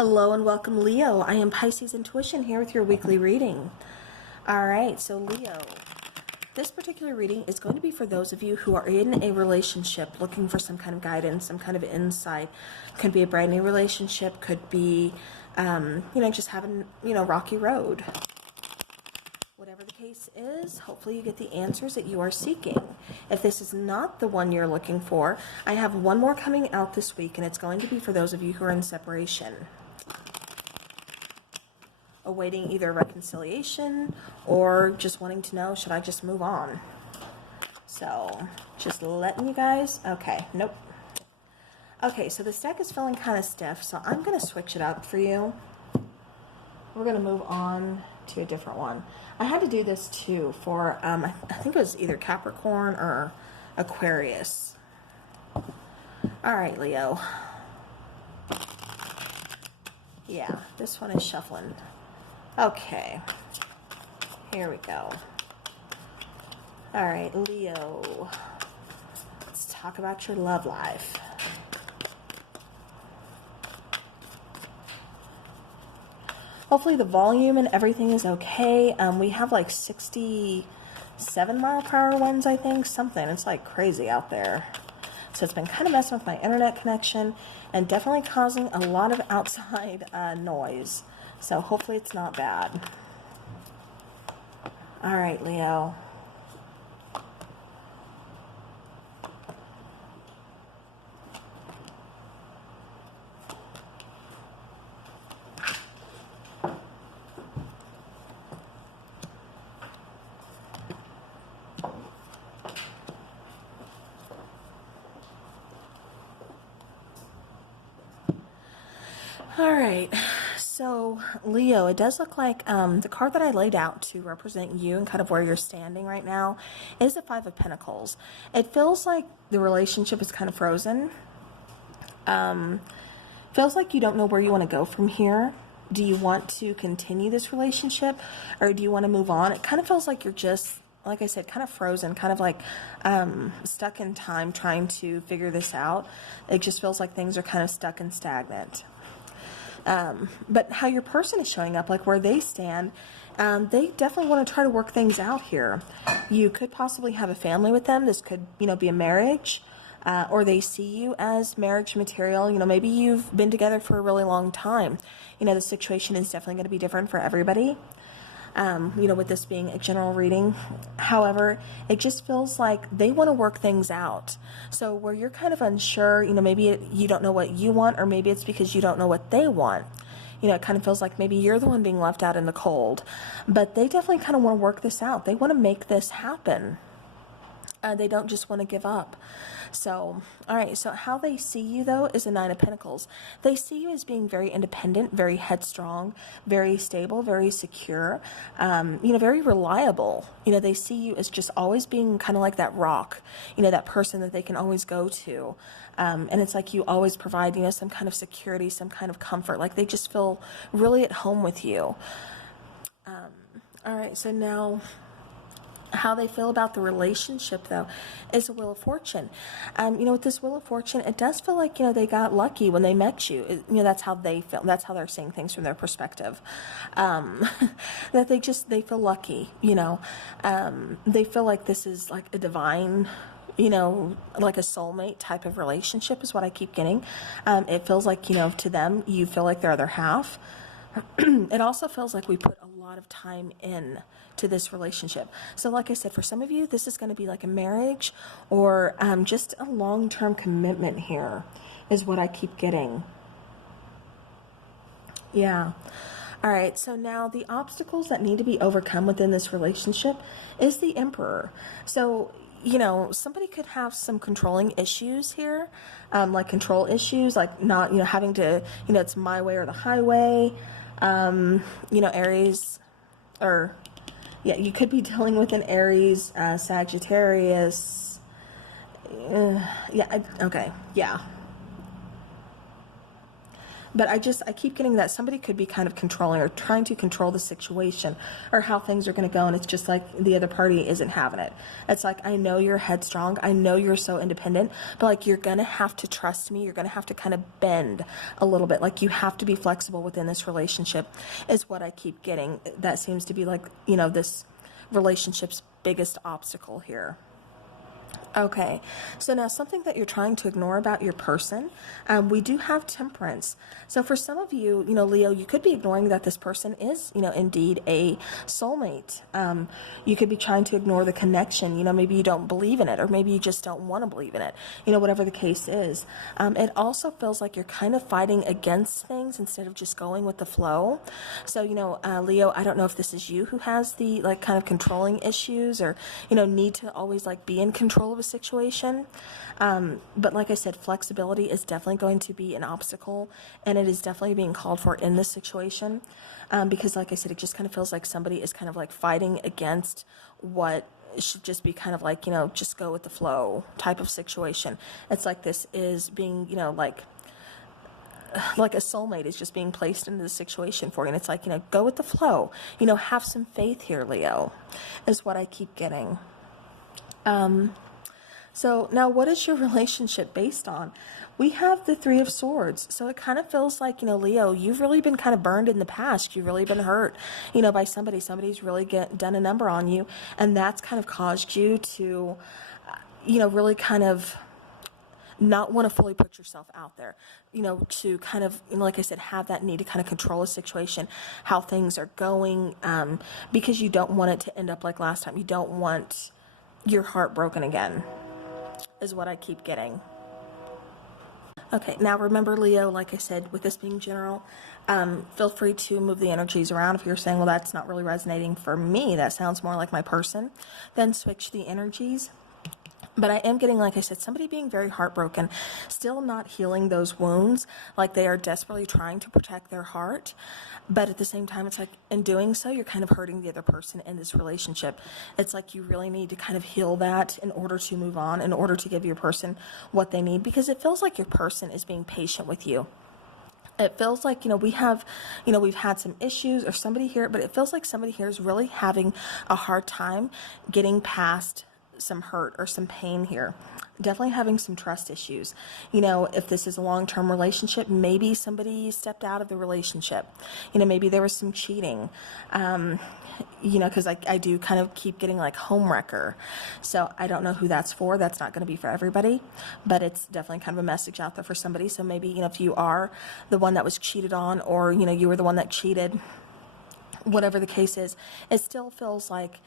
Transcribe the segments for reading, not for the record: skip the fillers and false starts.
Hello and welcome, Leo. I am Pisces Intuition here with your weekly reading. Alright, so Leo, this particular reading is going to be for those of you who are in a relationship looking for some kind of guidance, some kind of insight. Could be a brand new relationship, could be, just having, rocky road. Whatever the case is, hopefully you get the answers that you are seeking. If this is not the one you're looking for, I have one more coming out this week, and it's going to be for those of you who are in separation, awaiting either reconciliation or just wanting to know, should I just move on? So, just letting you guys, okay, nope. Okay, so this deck is feeling kind of stiff, so I'm going to switch it up for you. We're going to move on to a different one. I had to do this too for, I think it was either Capricorn or Aquarius. Alright, Leo. Yeah, this one is shuffling. Okay. Here we go. Alright, Leo. Let's talk about your love life. Hopefully the volume and everything is okay. We have like 67-mile-per-hour winds, I think. Something. It's like crazy out there. So it's been kind of messing with my internet connection and definitely causing a lot of outside noise. So hopefully it's not bad. All right, Leo. All right, so Leo, it does look like the card that I laid out to represent you and kind of where you're standing right now is the Five of Pentacles. It feels like the relationship is kind of frozen. Feels like you don't know where you want to go from here. Do you want to continue this relationship or do you want to move on? It kind of feels like you're just, like I said, kind of frozen, kind of like stuck in time trying to figure this out. It just feels like things are kind of stuck and stagnant. But how your person is showing up, like where they stand, they definitely want to try to work things out here. You could possibly have a family with them. This could, be a marriage, or they see you as marriage material. Maybe you've been together for a really long time. The situation is definitely going to be different for everybody. With this being a general reading. However, it just feels like they want to work things out. So where you're kind of unsure, maybe you don't know what you want, or maybe it's because you don't know what they want. It kind of feels like maybe you're the one being left out in the cold. But they definitely kind of want to work this out. They want to make this happen. They don't just want to give up. So, all right, so how they see you, though, is a Nine of Pentacles. They see you as being very independent, very headstrong, very stable, very secure, very reliable. They see you as just always being kind of like that rock, that person that they can always go to. And it's like you always provide, some kind of security, some kind of comfort. Like they just feel really at home with you. All right, so now how they feel about the relationship, though, is a Wheel of Fortune. With this Wheel of Fortune, it does feel like, they got lucky when they met you. That's how they feel. That's how they're seeing things from their perspective. That they feel lucky, They feel like this is like a divine, like a soulmate type of relationship is what I keep getting. It feels like, to them, you feel like their other half. It also feels like we put a lot of time in to this relationship. So like I said, for some of you, this is going to be like a marriage or just a long-term commitment here is what I keep getting. Yeah. All right. So now the obstacles that need to be overcome within this relationship is the Emperor. So somebody could have some controlling issues here, like control issues, like not, having to, it's my way or the highway. Aries, or yeah, you could be dealing with an Aries, Sagittarius. Okay, yeah. But I keep getting that somebody could be kind of controlling or trying to control the situation or how things are going to go. And it's just like the other party isn't having it. It's like, I know you're headstrong. I know you're so independent, but like, you're going to have to trust me. You're going to have to kind of bend a little bit. Like, you have to be flexible within this relationship is what I keep getting. That seems to be like, you know, this relationship's biggest obstacle here. Okay, so now something that you're trying to ignore about your person, we do have temperance. So for some of you, you know, Leo, you could be ignoring that this person is, you know, indeed a soulmate. You could be trying to ignore the connection. You know, maybe you don't believe in it, or maybe you just don't want to believe in it, you know, whatever the case is. It also feels like you're kind of fighting against things instead of just going with the flow. So, you know, Leo, I don't know if this is you who has the like kind of controlling issues, or, you know, need to always like be in control of a situation. But like I said, flexibility is definitely going to be an obstacle, and it is definitely being called for in this situation, because like I said, it just kind of feels like somebody is kind of like fighting against what should just be kind of like, you know, just go with the flow type of situation. It's like this is being, you know, like a soulmate is just being placed into the situation for you. And it's like, you know, go with the flow, you know, have some faith here, Leo, is what I keep getting. So now, what is your relationship based on? We have the Three of Swords. So it kind of feels like, you know, Leo, you've really been kind of burned in the past. You've really been hurt, you know, by somebody. Somebody's really done a number on you. And that's kind of caused you to, you know, really kind of not want to fully put yourself out there, you know, to kind of, you know, like I said, have that need to kind of control a situation, how things are going, because you don't want it to end up like last time. You don't want your heart broken again, is what I keep getting. Okay, now remember, Leo, like I said, with this being general, feel free to move the energies around. If you're saying, well, that's not really resonating for me, that sounds more like my person, then switch the energies. But I am getting, like I said, somebody being very heartbroken, still not healing those wounds, like they are desperately trying to protect their heart. But at the same time, it's like, in doing so, you're kind of hurting the other person in this relationship. It's like you really need to kind of heal that in order to move on, in order to give your person what they need, because it feels like your person is being patient with you. It feels like, you know, we've had some issues or somebody here, but it feels like somebody here is really having a hard time getting past some hurt or some pain here. Definitely having some trust issues. You know, if this is a long-term relationship, maybe somebody stepped out of the relationship. You know, maybe there was some cheating. You know, because I do kind of keep getting like homewrecker. So I don't know who that's for. That's not going to be for everybody, but it's definitely kind of a message out there for somebody. So maybe, you know, if you are the one that was cheated on, or, you know, you were the one that cheated, whatever the case is, it still feels like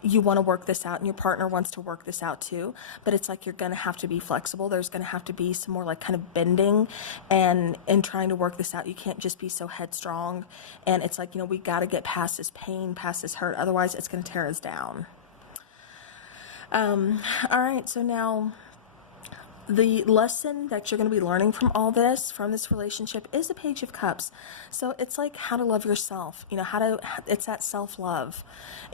you want to work this out, and your partner wants to work this out too, but it's like you're going to have to be flexible. There's going to have to be some more like kind of bending and trying to work this out. You can't just be so headstrong, and it's like, you know, we got to get past this pain, past this hurt, otherwise it's going to tear us down. All right, so now the lesson that you're going to be learning from all this, from this relationship, is the Page of Cups. So it's like how to love yourself, you know, it's that self-love,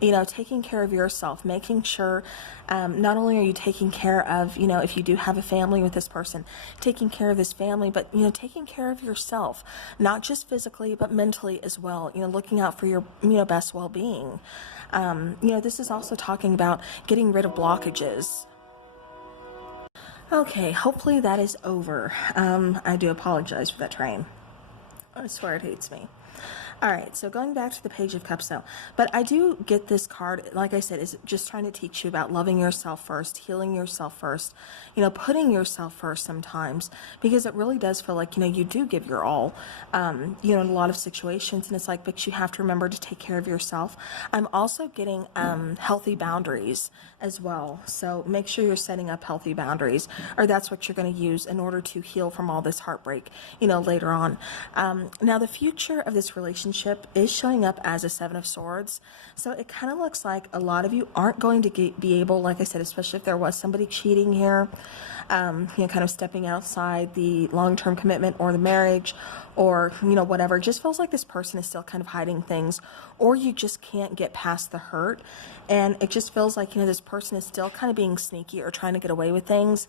you know, taking care of yourself, making sure, not only are you taking care of, you know, if you do have a family with this person, taking care of this family, but, you know, taking care of yourself, not just physically, but mentally as well, you know, looking out for your, you know, best well-being. You know, this is also talking about getting rid of blockages. Okay, hopefully that is over. I do apologize for that train. I swear it hates me. All right, so going back to the Page of Cups now, but I do get this card, like I said, is just trying to teach you about loving yourself first, healing yourself first, you know, putting yourself first sometimes, because it really does feel like, you know, you do give your all, you know, in a lot of situations, and it's like, but you have to remember to take care of yourself. I'm also getting healthy boundaries as well, so make sure you're setting up healthy boundaries, or that's what you're going to use in order to heal from all this heartbreak, you know, later on. Now, the future of this relationship is showing up as a Seven of Swords. So it kind of looks like a lot of you aren't going to be able, like I said, especially if there was somebody cheating here, you know, kind of stepping outside the long-term commitment or the marriage, or, you know, whatever. It just feels like this person is still kind of hiding things, or you just can't get past the hurt. And it just feels like, you know, this person is still kind of being sneaky or trying to get away with things.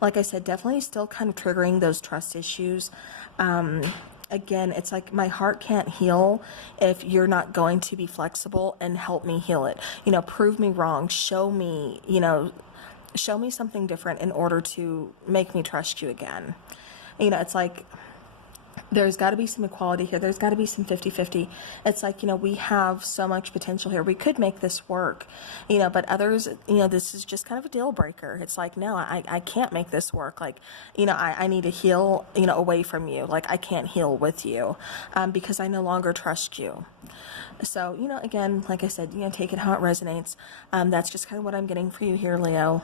Like I said, definitely still kind of triggering those trust issues. again, it's like my heart can't heal if you're not going to be flexible and help me heal it. Prove me wrong, show me, show me something different in order to make me trust you again. It's like there's got to be some equality here. There's got to be some 50-50. It's like, we have so much potential here. We could make this work, but others, this is just kind of a deal breaker. It's like, no, I can't make this work. Like, I need to heal, away from you. Like, I can't heal with you because I no longer trust you. So, again, like I said, take it how it resonates. That's just kind of what I'm getting for you here, Leo.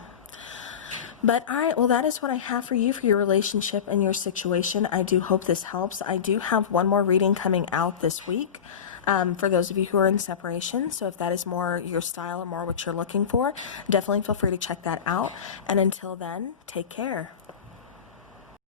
But all right, well, that is what I have for you for your relationship and your situation. I do hope this helps. I do have one more reading coming out this week for those of you who are in separation. So if that is more your style or more what you're looking for, definitely feel free to check that out. And until then, take care.